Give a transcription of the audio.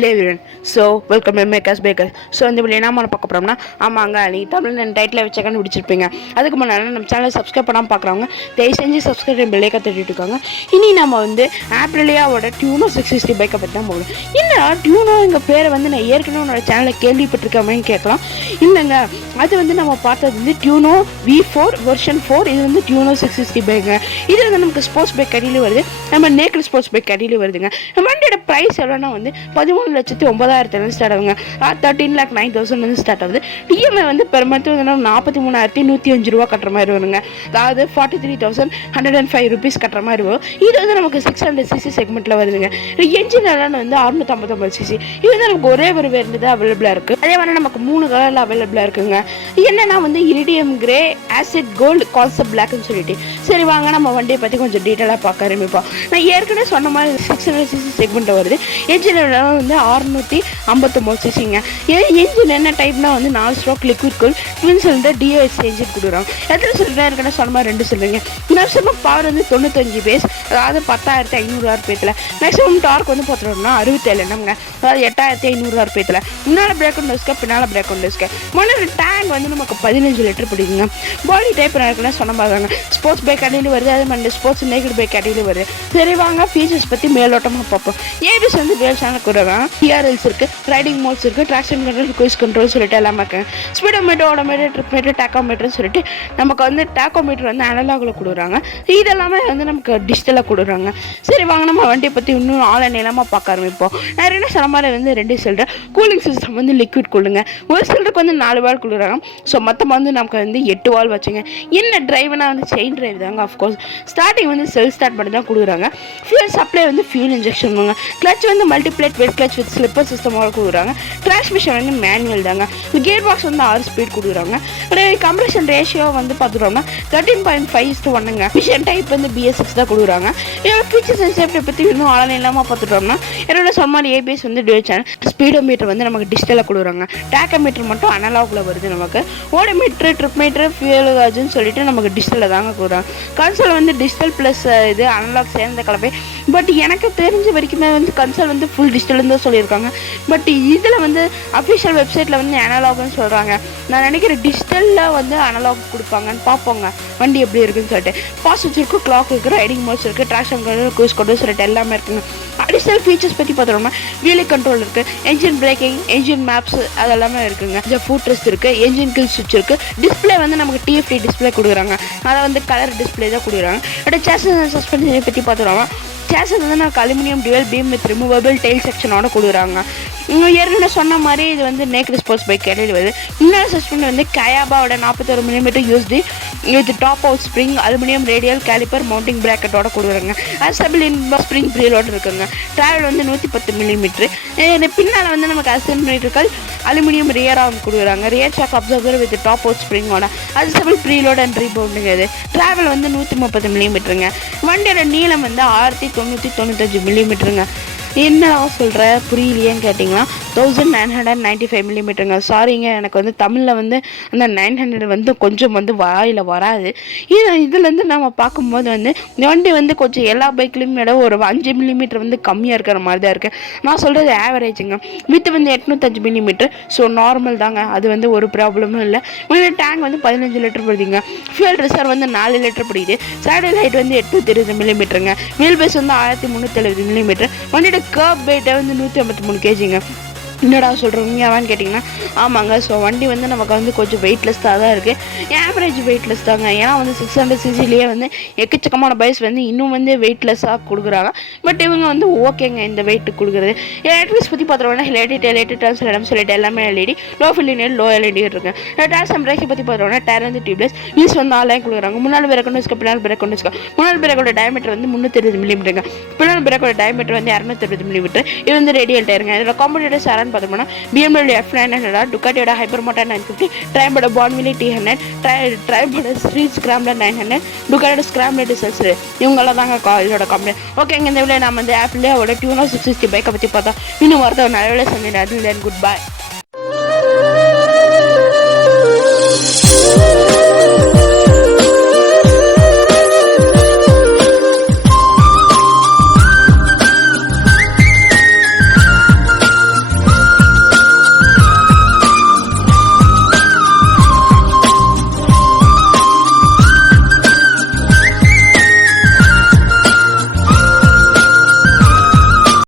Levin. So, welcome to Makers Bakers. So இந்த video என்ன பார்க்க போகிறோம்னா, ஆமாங்க நீங்கள் தமிழ் டைட்டில் வச்ச கண்டுபிடிச்சிருப்பீங்க. அதுக்கு முன்னாடி நம்ம சேனலை சப்ஸ்கிரைப் பண்ணாமல் பார்க்குறவங்க தயவு செஞ்சு சப்ஸ்கிரைப் பெல்லைக்கை தட்டிட்டு இருக்காங்க. இனி நம்ம ஆப்ரிலியாவோட டியூனோ 660 பைக்கை பற்றி தான் போகணும். என்ன டியூனோ எங்கள் பேரை நான் ஏற்கனவே உன்னோட சேனலில் கேள்விப்பட்டிருக்கேன்னு கேட்கலாம். இல்லைங்க, அது நம்ம பார்த்தது டியூனோ V4 வெர்ஷன் 4. இது டியூனோ 660 பைக்குங்க. இது நமக்கு ஸ்போர்ட்ஸ் பைக் அடியில் வருது. நம்ம நேக்கல் ஸ்போர்ட்ஸ் பைக் அடியில் வருதுங்க. வண்டியோட ப்ரைஸ் எவ்வளோனா 13,09,000 ஸ்டார்ட் ஆகுங்க. 13,09,000 ஸ்டார்ட் ஆகுது. இஎம்ஐ பெர் மந்த் 43,105 ரூபா கட்டுற மாதிரி வருங்க. அதாவது 43,105 ருபீஸ் கட்டுற மாதிரி வரும். இது நமக்கு 600cc செக்மெண்ட்டில் வருதுங்க. என்ஜின் எல்லாம் 659cc. இது நமக்கு ஒரே ஒரு வேரியண்ட் தான் அவைலபிளாக இருக்குது. அதே மாதிரி நமக்கு 3 கலரில் அவைலபிளாக இருக்குங்க. என்னன்னா iridium grey, acid gold, concept பிளாக்னு சொல்லிட்டு. சரி வாங்க நம்ம வண்டியை பற்றி கொஞ்சம் டீட்டெயிலாக பார்க்க ஆரம்பிப்போம். நான் ஏற்கனவே சொன்ன மாதிரி 600cc செக்மெண்ட்டில் வருது. Engine 659cc. என்ஜின் என்ன டைப்னா 4 stroke liquid cool twin cylinder DOS engine கொடுக்குறாங்க. எத்தனை சிலிண்டர் இருக்குன்னு சொன்ன மாதிரி 2 சிலிண்டருங்க. மேக்ஸிமம் பவர் 95 பேஸ், அதாவது 10,500 ஆர்பிஎத்தில். மேக்ஸிமம் டார்க் பார்த்தோம்னா 67 எண்ணம்ங்க, அதாவது 8,500 ஆர்பிஎத்தில். முன்னால் பிரேக் ஒன் டிஸ்க, பின்னால் பிரேக் ஒன் டிஸ்க. முன்னாடி டேங்க் நமக்கு 15 லிட்டர் பிடிக்குங்க. பாடி டைப் இருக்குன்னு சொன்ன மாதிரி ஸ்போர்ட்ஸ் பைக் அடியில் வருது. அதே மாதிரி ஸ்போர்ட்ஸ் நேக்கட் பைக் அடியில் வருது. சரி வாங்க ஃபீச்சர்ஸ் பற்றி மேலோட்டமாக பார்ப்போம். ஏபிஎஸ் ரியல் சேனல் கொடுக்குறாங்க. டிஆர்எல்ஸ் இருக்குது, ரைடிங் மோட்ஸ் இருக்குது, ட்ராக்ஷன் கண்ட்ரோல், குயிஸ் கண்ட்ரோல் சொல்லிட்டு எல்லாமே இருக்குது. ஸ்பீடோமீட்டர், ஓடோமீட்டர், ட்ரிப் மீட்டர், டாக்கோமீட்டர்னு சொல்லிட்டு நமக்கு டாக்கோமீட்டர் அனலாகில் கொடுக்குறாங்க. இதெல்லாமே நமக்கு டிஜிட்டலாக கொடுக்குறாங்க. சரி வாங்க நம்ம வண்டியை பற்றி இன்னும் ஆள நிலமாக பார்க்க ஆரம்பிப்போம். நான் என்ன சொன்ன மாதிரி 2 சிலிண்டர் கூலிங் சிஸ்டம் லிக்விட் கூலுங்க. ஒரு சிலிண்டருக்கு 4 வால் கொடுக்குறாங்க. ஸோ மொத்தமாக நமக்கு 8 வால் வச்சுங்க. என்ன டிரைவ்னா செயின் டிரைவ் தாங்க. ஆஃப்கோர்ஸ் ஸ்டார்டிங் செல்ஃப் ஸ்டார்ட் பண்ணி தான் கொடுக்குறாங்க. ஃபியூல் சப்ளை ஃபியூல் இன்ஜெக்ஷன் வாங்க. Clutch multiplate wet clutch with slipper சிஸ்டமோட கொடுக்குறாங்க. டிரான்ஸ்மிஷன் மேனுவல் தாங்க. கியர் பாக்ஸ் 6 ஸ்பீட் கொடுக்குறாங்க. கம்ப்ரஷன் ரேஷியோ பார்த்துட்டோம்னா 13.5:1ங்க. மிஷன் டைப் BS6 தான் கொடுக்குறாங்க. இதோட ஃபீச்சர்ஸ் அண்ட் சேஃப்டி பற்றி இன்னும் ஆளன் இல்லாமல் பார்த்துட்டோம்னா என்னோட சொன்ன ஏபிஎஸ் டியூல் சேனல். ஸ்பீடோமீட்டர் நமக்கு டிஜிட்டலாக கொடுக்குறாங்க. டாக்கோமீட்டர் மட்டும் அனலாகில் வருது. நமக்கு ஓடோமீட்டர், ட்ரிப் மீட்டர், ஃபியூல் காஜுன்னு சொல்லிட்டு நமக்கு டிஜிட்டலில் தாங்க கொடுக்குறாங்க. கன்சோல் டிஜிட்டல் ப்ளஸ் இது அனலாக் சேர்ந்த கலவை. பட் எனக்கு தெரிஞ்ச வரைக்குமே கன்சோல் ஃபுல் டிஜிட்டல்னு தான் சொல்லியிருக்காங்க. பட் இதில் அஃபிஷியல் வெப்சைட்டில் அனலாக்னு சொல்கிறாங்க. நான் நினைக்கிறேன் டிஜிட்டலில் அனலாக் கொடுப்பாங்கன்னு பார்ப்போங்க வண்டி எப்படி இருக்குன்னு சொல்லிட்டு. பாஸ் வச்சிருக்கு, கிளாக் இருக்குது, ரைடிங் மோட்ஸ் இருக்குது, ட்ராக்ஷன் கண்ட்ரோல், குயிஸ் கண்ட்ரோல் சொல்லிட்டு எல்லாமே இருக்குங்க. அடிஷனல் ஃபீச்சர்ஸ் பற்றி பார்த்தோம்னா வீல் கண்ட்ரோல் இருக்குது, என்ஜின் பிரேக்கிங், என்ஜின் மேப்ஸ் அதெல்லாமே இருக்குங்க. ஃபுட் ரெஸ்ட் இருக்குது, என்ஜின் கில் சுவிட்ச் இருக்குது. டிஸ்பிளே நமக்கு TFT டிஸ்பிளே கொடுக்குறாங்க. அதை கலர் டிஸ்பிளே தான் கொடுக்குறாங்க. பட் சேசஸ் சஸ்பென்ஷனை பற்றி பார்த்தோம்னா சேசஸ் நமக்கு aluminium dual beam with removable tail செக்ஷனோட கொடுக்குறாங்க. ஏற்கனவே சொன்ன மாதிரி இது நேக்கட் ஸ்போர்ட்ஸ் பைக் இடையில வருது. முன்னாடி சஸ்பெண்ட் கயாபாவோட 41 mm USD with top out spring, aluminium radial caliper mounting பிராக்கெட்டோட கொடுக்குறாங்க. அசபிள் ஸ்ப்ரிங் ப்ரீலோடு இருக்குங்க. Travel 110 mm. பின்னால் நமக்கு அசம்பிளிகள் அலுமினியம் ரியர் ஆர்ம் கொடுக்குறாங்க. Rear shock absorber with top out ஸ்ப்ரிங்கோட அசபிள் ப்ரீலோட் அண்ட் ரீபவுண்டுங்க. இது டிராவல் 130 mm. வண்டியோட நீளம் 695 mm. என்ன சொல்கிற புரியலையேன்னு கேட்டிங்கன்னா 1995 mm. சாரிங்க, எனக்கு தமிழில் அந்த 900 கொஞ்சம் வாயில் வராது. இதுலேருந்து நம்ம பார்க்கும்போது வண்டி கொஞ்சம் எல்லா பைக்லையும் விட ஒரு 5 mm கம்மியாக இருக்கிற மாதிரி தான் இருக்குது. நான் சொல்கிறது ஆவரேஜுங்க. With 805 mm. ஸோ நார்மல் தாங்க. அது ஒரு ப்ராப்ளமும் இல்லை. டேங்க் 15 லிட்டர் பிடிக்குங்க. ஃபியூல் ரிசர்வ் 4 லிட்டர் பிடிக்குது. Saddle height 820 mm. Wheel base 1370 mm. வண்டியோட கர்ப் வெயிட் 153 kgங்க. என்னடா சொல்கிறீங்க அவன்னு கேட்டிங்கன்னா ஆமாங்க. ஸோ வண்டி நமக்கு கொஞ்சம் வெயிட்லெஸ் தான் இருக்குது. ஆவரேஜ் வெயிட்லெஸ் தாங்க. ஏன்னா 600cc எக்கச்சக்கமான பைக்ஸ் இன்னும் வெயிட்லெஸ்ஸாக கொடுக்குறாங்க. பட் இவங்க ஓகேங்க இந்த வெயிட்டு கொடுக்குறது. எலக்ட்ரிக்ஸ் பற்றி பார்த்தோம்னா எலக்ட்ரிக் டர்ன்ஸ் இடம் சொல்லிட்டு எல்லாமே LED, low filling low LED இருக்குங்க. டயர்ஸ் அண்ட் பிரேக்கை பற்றி பார்த்தோம்னா டயர் டியூப்லெஸ், வீல்ஸ் 6 கொடுக்குறாங்க. முன்னாள் பிரேக் ஒன்று வச்சுக்க, பின்னால் பிரேக் ஒன்று வச்சுக்க. முன்னாள் பிரேக்கோட டயமீட்டர் 320 mm. பின்னால் பிரேக்கோட டயமீட்டர் 220 mm. இது ரேடியல் டயருங்க. இதோட காம்படிட்டர் சாரன் பார்த்தோம்னா BMW F900, டுக்காட்டியோட ஹைப்பர் மோட்டார் 950, ட்ரைபோட பான்விலி T100, ட்ரைபோட ஸ்ட்ரீட் ஸ்கிராம்லர் 900, டுக்காட்டியோட ஸ்கிராம்லர் டிசல்ஸ். இவங்களாம் தாங்க இதோட கம்பெனி. ஓகேங்க, இந்த விட நம்ம ஆப்ரிலியாவோட டியூனோ 660 பைக்கை பற்றி பார்த்தோம். இன்னும் ஒருத்தர் நல்ல சந்திரன். Good bye.